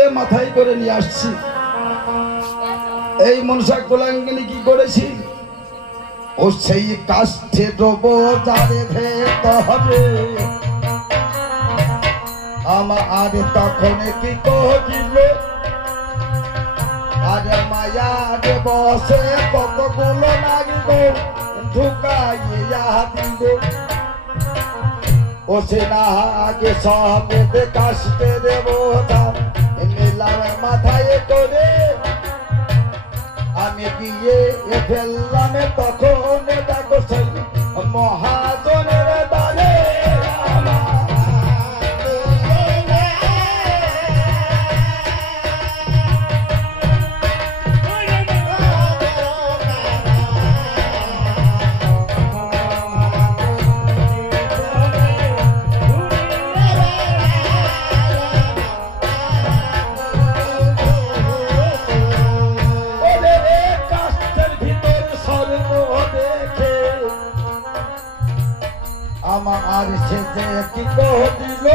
করে মাথায় করে নিয়ে আসছি। এই মনসা কোলাঙ্গিনী কি করেছি, ও সেই কাষ্ঠে ডোবো যারে ভেতরে আমার তখন কি কহিল, আর মায়ার বসে কতগুলো নাগিব ঢুকাইয়া দিল। ও সে না আগে সমেত কাষ্ঠে দেবো নিলাম মাথায় করে, আমি গিয়ে ফেললাম তখন দেখো সেই মহাজনের দ্বারে। আমার সেজে কি দিল,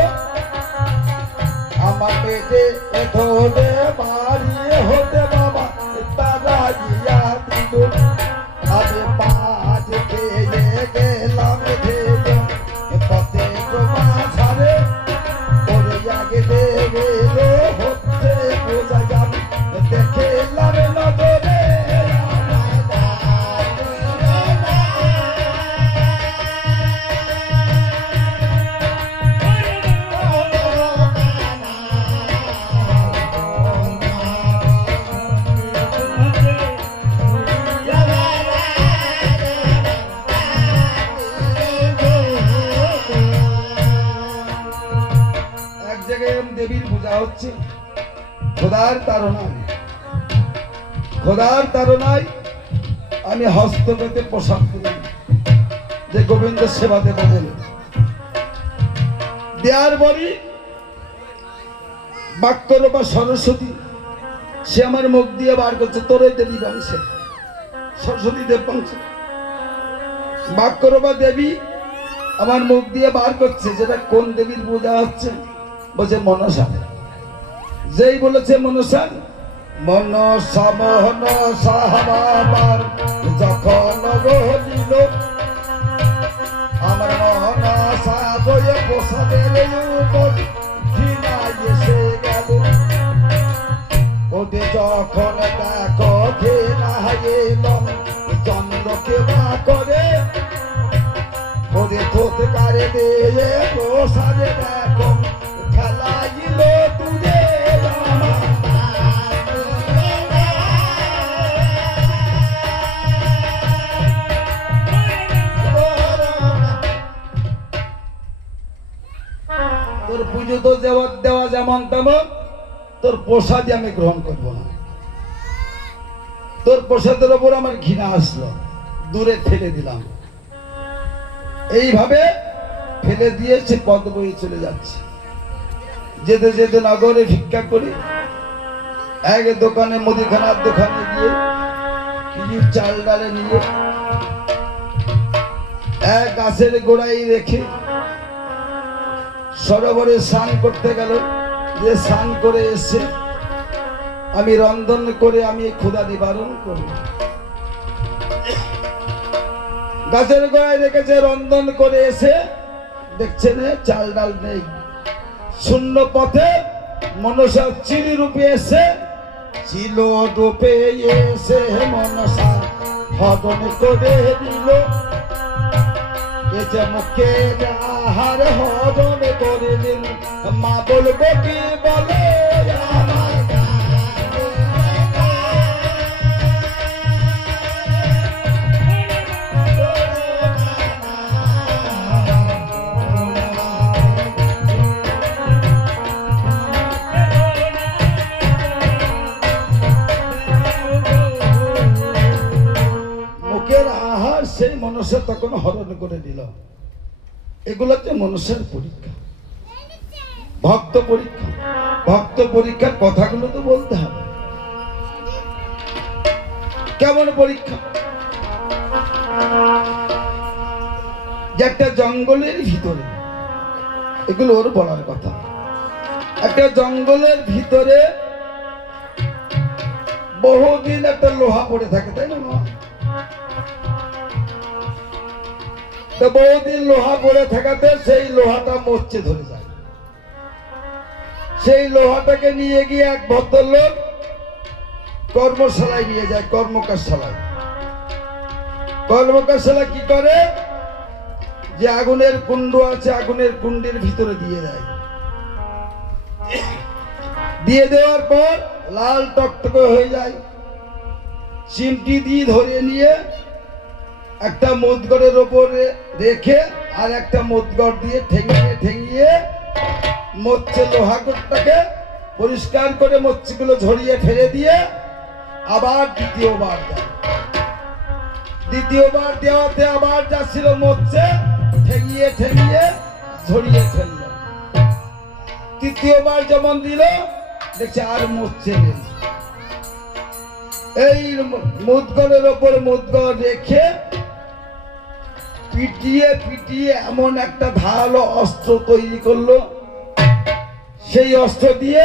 আমার পেটে ধরে মারিয়ে হতে বাবা তারা গিয়া দিল। আমি পাঁচ খেয়ে গেলাম পথে মাঝারে ওরে আগে দেবে হচ্ছে বোঝা যাবে দেখলাম নজরে। দেবীর পূজা হচ্ছে খোদার তাড়নায়, খোদার তাড়নায় আমি হস্ত পেতে প্রসাদ করি যে গোবিন্দ সেবা দেব বলে দেয়ার বলি বাক্যরূপা সরস্বতী সে আমার মুখ দিয়ে বার করছে, তোরই দেবী বংশে সরস্বতী দেব বংশে বাক্যরূপা দেবী আমার মুখ দিয়ে বার করছে। যেটা কোন দেবীর পূজা হচ্ছে, বলছে মনসা। যেই বলেছে মনসা, মনসা মনসা আমার যখন বলিল, আমার মনসা বয়ে প্রসাদের উপর ঘৃণায় এসে গেল। ওদের যখন দেখো ঘৃণায় এলাম চন্দ্রকে মা করে ওরে তোতকারে দিয়ে প্রসাদে দেখো খেলাইল তুলে। তোর পুজো তো দেওয়া যেমন তেমন, তোর প্রসাদই আমি গ্রহণ করবো না। তোর প্রসাদের ওপর আমার ঘৃণা আসলো, দূরে ফেলে দিলাম। এইভাবে ফেলে দিয়ে সে পদ বয়ে চলে যাচ্ছে। যেতে যেতে নগরে ভিক্ষা করি এক দোকানে মুদিখানার দোকানে গিয়ে কিছু চাল ডালে নিয়ে এক গাছের গোড়ায় রেখে সরোবরে স্নান করতে গেল। যে স্নান করে এসে আমি রন্ধন করে আমি ক্ষুধা নিবারণ করি। গাছের গোড়ায় রেখেছে, রন্ধন করে এসে দেখছেন চাল ডাল নেই, শূন্য পথে মনসা চিরি রূপে এসে ছিল রূপে এসে মনসা হরণ করে দিল। এ যে মুখে আহার হরণ করে দিল, মা বলবো কি বলে আমার সেই মনসা তখন হরণ করে দিল। এগুলোতে মনসার পরীক্ষা, ভক্ত পরীক্ষা। ভক্ত পরীক্ষার কথাগুলো তো বলতে হবে। কেমন পরীক্ষা? যে একটা জঙ্গলের ভিতরে, এগুলো ওর বলার কথা, একটা জঙ্গলের ভিতরে বহুদিন একটা লোহা পড়ে থাকে, তাই না? তো বহুদিন লোহা পড়ে থাকাতে সেই লোহাটা মরচে ধরে যায়। সেই লোহাটাকে নিয়ে গিয়ে এক ভদ্রলোক কর্মশালায় নিয়ে যায়, কর্মকারশালায়। কর্মকারশালা কি করে, যে আগুনের কুণ্ড আছে, আগুনের কুণ্ডের ভিতরে দিয়ে দেয়। দিয়ে দেওয়ার পর লাল টকটকে হয়ে যায়। চিমটি দিয়ে ধরে নিয়ে একটা মুদগড়ের ওপরে রেখে আর একটা মুদগড় দিয়ে ঠেঙিয়ে ঠেঙিয়ে মরচে লোহাটাকে পরিষ্কার করে মরচিগুলো ঝরিয়ে ফেলে দিয়ে আবার দ্বিতীয়বার দেয়। দ্বিতীয়বার দেওয়াতে আবার যা ছিল মরচে ঠেঙিয়ে ঠেঙিয়ে ঝরিয়ে ফেলল। তৃতীয়বার যেমন দিল, দেখছে আর মরচে নেই। এই মুদগড়ের ওপর মুদগড় রেখে পিটিয়ে পিটিয়ে এমন একটা ধারালো অস্ত্র তৈরি করলো, সেই অস্ত্র দিয়ে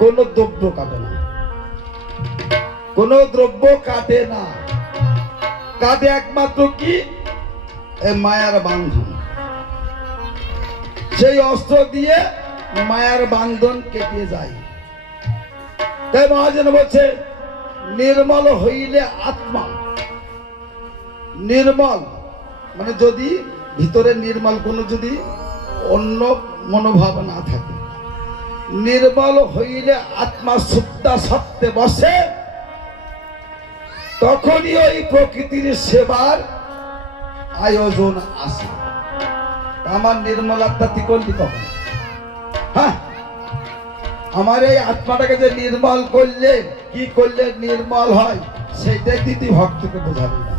কোনো দ্রব্য কাটে না, কোনো দ্রব্য কাটে না। কাটে একমাত্র কি, মায়ার বান্ধন। সেই অস্ত্র দিয়ে মায়ার বান্ধন কেটে যায়। তাই মহাজন বলছে, নির্মল হইলে আত্মা। নির্মল মানে যদি ভিতরে নির্মল কোনো যদি অন্য মনোভাব না থাকে, নির্মল হইলে আত্মা সুপ্তা সত্যে বসে, তখনই ওই প্রকৃতির সেবার আয়োজন আসে। আমার নির্মল আত্মা তুই করলি কখন? হ্যাঁ, আমার এই আত্মাটাকে যে নির্মল করলে, কি করলে নির্মল হয়, সেইটাই তুই ভক্তকে বোঝাবি না।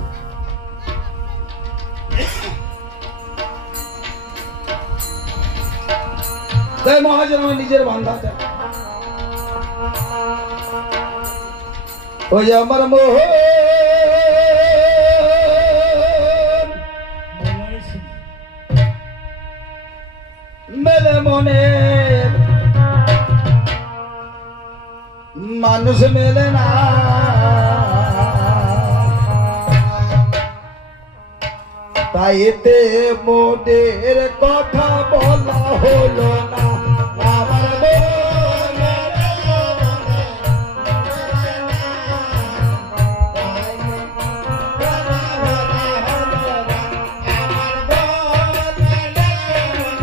তাই মহাজন আমার নিজের বান্ধাটা, ওই আমার মোহ মেলে মনে মানুষ মেলে না। তাই এতে মোদের কথা বলা